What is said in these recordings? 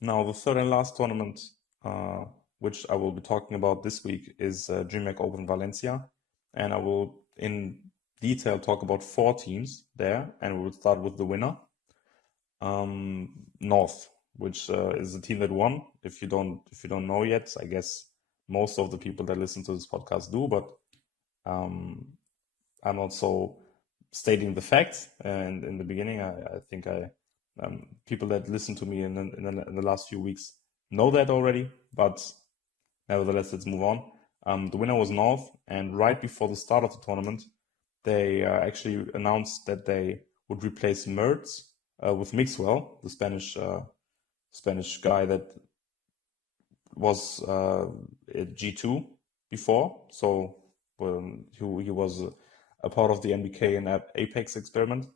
Now, the third and last tournament, which I will be talking about this week, is DreamHack Open Valencia, and I will in detail talk about four teams there, and we will start with the winner, North, which is the team that won. If you don't know yet, I guess most of the people that listen to this podcast do, but um, I'm also stating the facts. And in the beginning, I think people that listen to me in the last few weeks know that already. But nevertheless, let's move on. The winner was North, and right before the start of the tournament, they actually announced that they would replace Mertz with Mixwell, the Spanish guy that was at G2 before. So he was a part of the NBK and Apex experiment.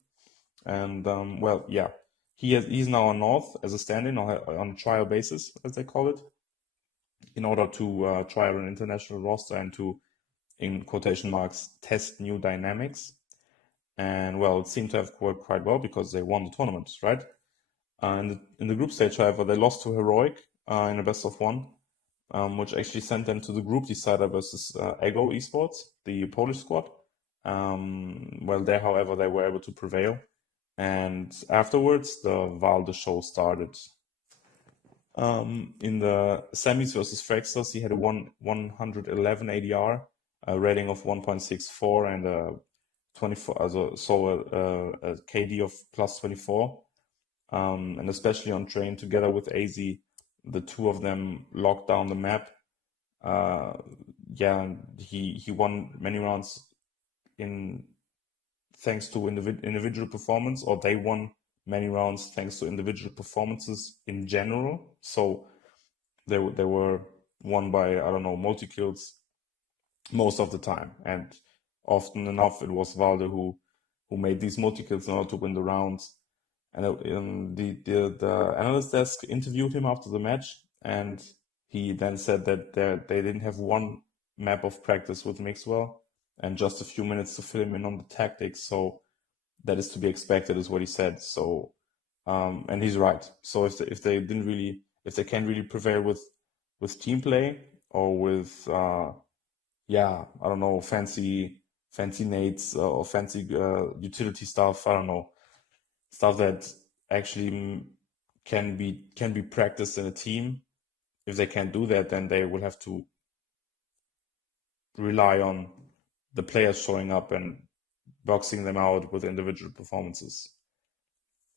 And well, yeah, he's now on North as a stand-in on a trial basis, as they call it, in order to try out an international roster and to, in quotation marks, test new dynamics. And well, it seemed to have worked quite well because they won the tournament, right? In the group stage, however, they lost to Heroic in a best of one, which actually sent them to the group decider versus Ego Esports, the Polish squad. Well, there, however, they were able to prevail. And afterwards, the Valde show started. In the semis versus Fraxos, he had a 111 ADR, a rating of 1.64, and a 24, a KD of plus 24. And especially on train together with AZ, the two of them locked down the map. Yeah, he won many rounds in thanks to individual performance, or they won many rounds thanks to individual performances in general. So they were won by, I don't know, multi kills most of the time, and often enough it was Valde who made these multi kills in order to win the rounds. And the analyst desk interviewed him after the match, and he then said that they didn't have one map of practice with Mixwell and just a few minutes to fill him in on the tactics. So that is to be expected, is what he said. So, and he's right. So if they can't really prevail with team play or with yeah, I don't know, fancy nades or fancy utility stuff. I don't know, stuff that actually can be practiced in a team. If they can't do that, then they will have to rely on the players showing up and boxing them out with individual performances.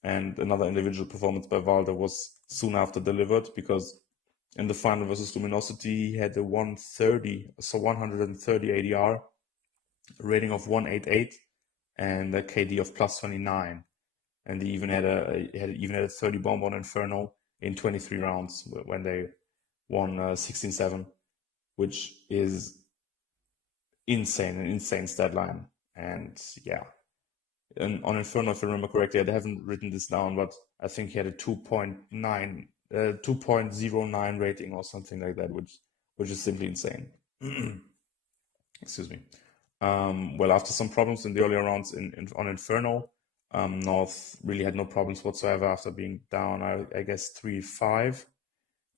And another individual performance by Valde was soon after delivered, because in the final versus Luminosity, he had a 130 ADR, a rating of 188, and a KD of plus 29. And he even had a 30 bomb on Inferno in 23 rounds when they won 16-7, which is insane, an insane stat line. And yeah, and on Inferno, if I remember correctly, I haven't written this down, but I think he had a 2.09 rating or something like that, which is simply insane. Excuse me. Well, after some problems in the earlier rounds on Inferno, North really had no problems whatsoever after being down, I guess 3-5,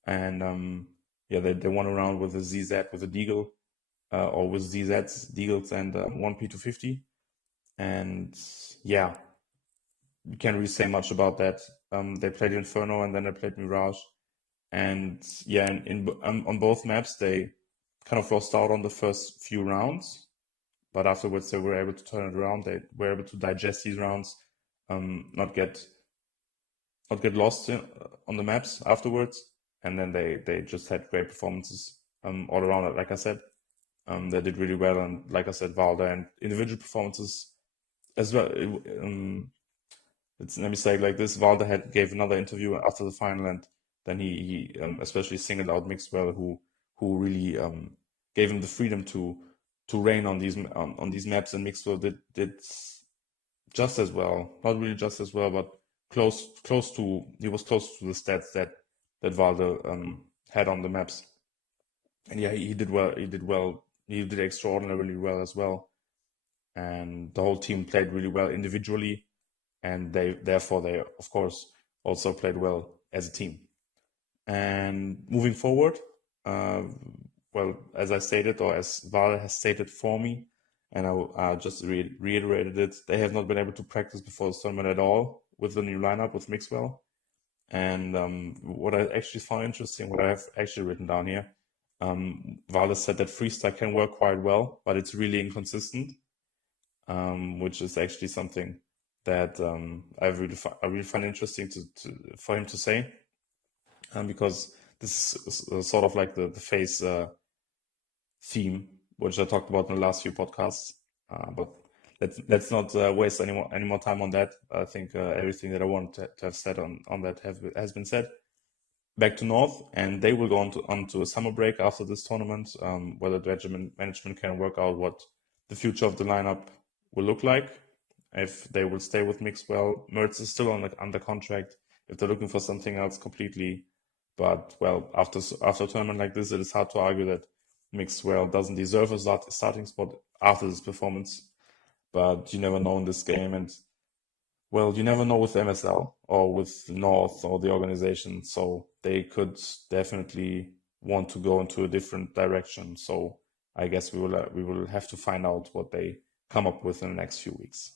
and yeah, they won a round with a ZZ with a Deagle, or with ZZs, Deagles, and 1P250, and yeah, you can't really say much about that. They played Inferno and then they played Mirage, and yeah, on both maps they kind of lost out on the first few rounds, but afterwards they were able to turn it around. They were able to digest these rounds, not get lost on the maps afterwards, and then they just had great performances all around. Like I said, they did really well, and like I said, Valde and individual performances as well. Let me say it like this: Valde gave another interview after the final, and then he especially singled out Mixwell, who really gave him the freedom to reign on these maps, and Mixwell did just as well, not really just as well, but close to, he was close to the stats that Valde had on the maps. And yeah, he did well. He did extraordinarily well as well. And the whole team played really well individually, and therefore they of course also played well as a team. And moving forward, well, as I stated, or as Val has stated for me, and I just reiterated it, they have not been able to practice before the tournament at all with the new lineup with Mixwell. And what I actually found interesting, what I have actually written down here, Val said that freestyle can work quite well, but it's really inconsistent, which is actually something that I really find interesting for him to say, because this is sort of like the phase theme, which I talked about in the last few podcasts. But let's not waste any more time on that. I think everything that I wanted to have said on that has been said. Back to North, and they will go onto a summer break after this tournament, where the management can work out what the future of the lineup will look like. If they will stay with Mixwell, Mertz is still under contract. If they're looking for something else completely, but well, after a tournament like this, it is hard to argue that Mixwell doesn't deserve a starting spot after this performance. But you never know in this game, and well, you never know with MSL or with North or the organization, so they could definitely want to go into a different direction. So I guess we will have to find out what they come up with in the next few weeks.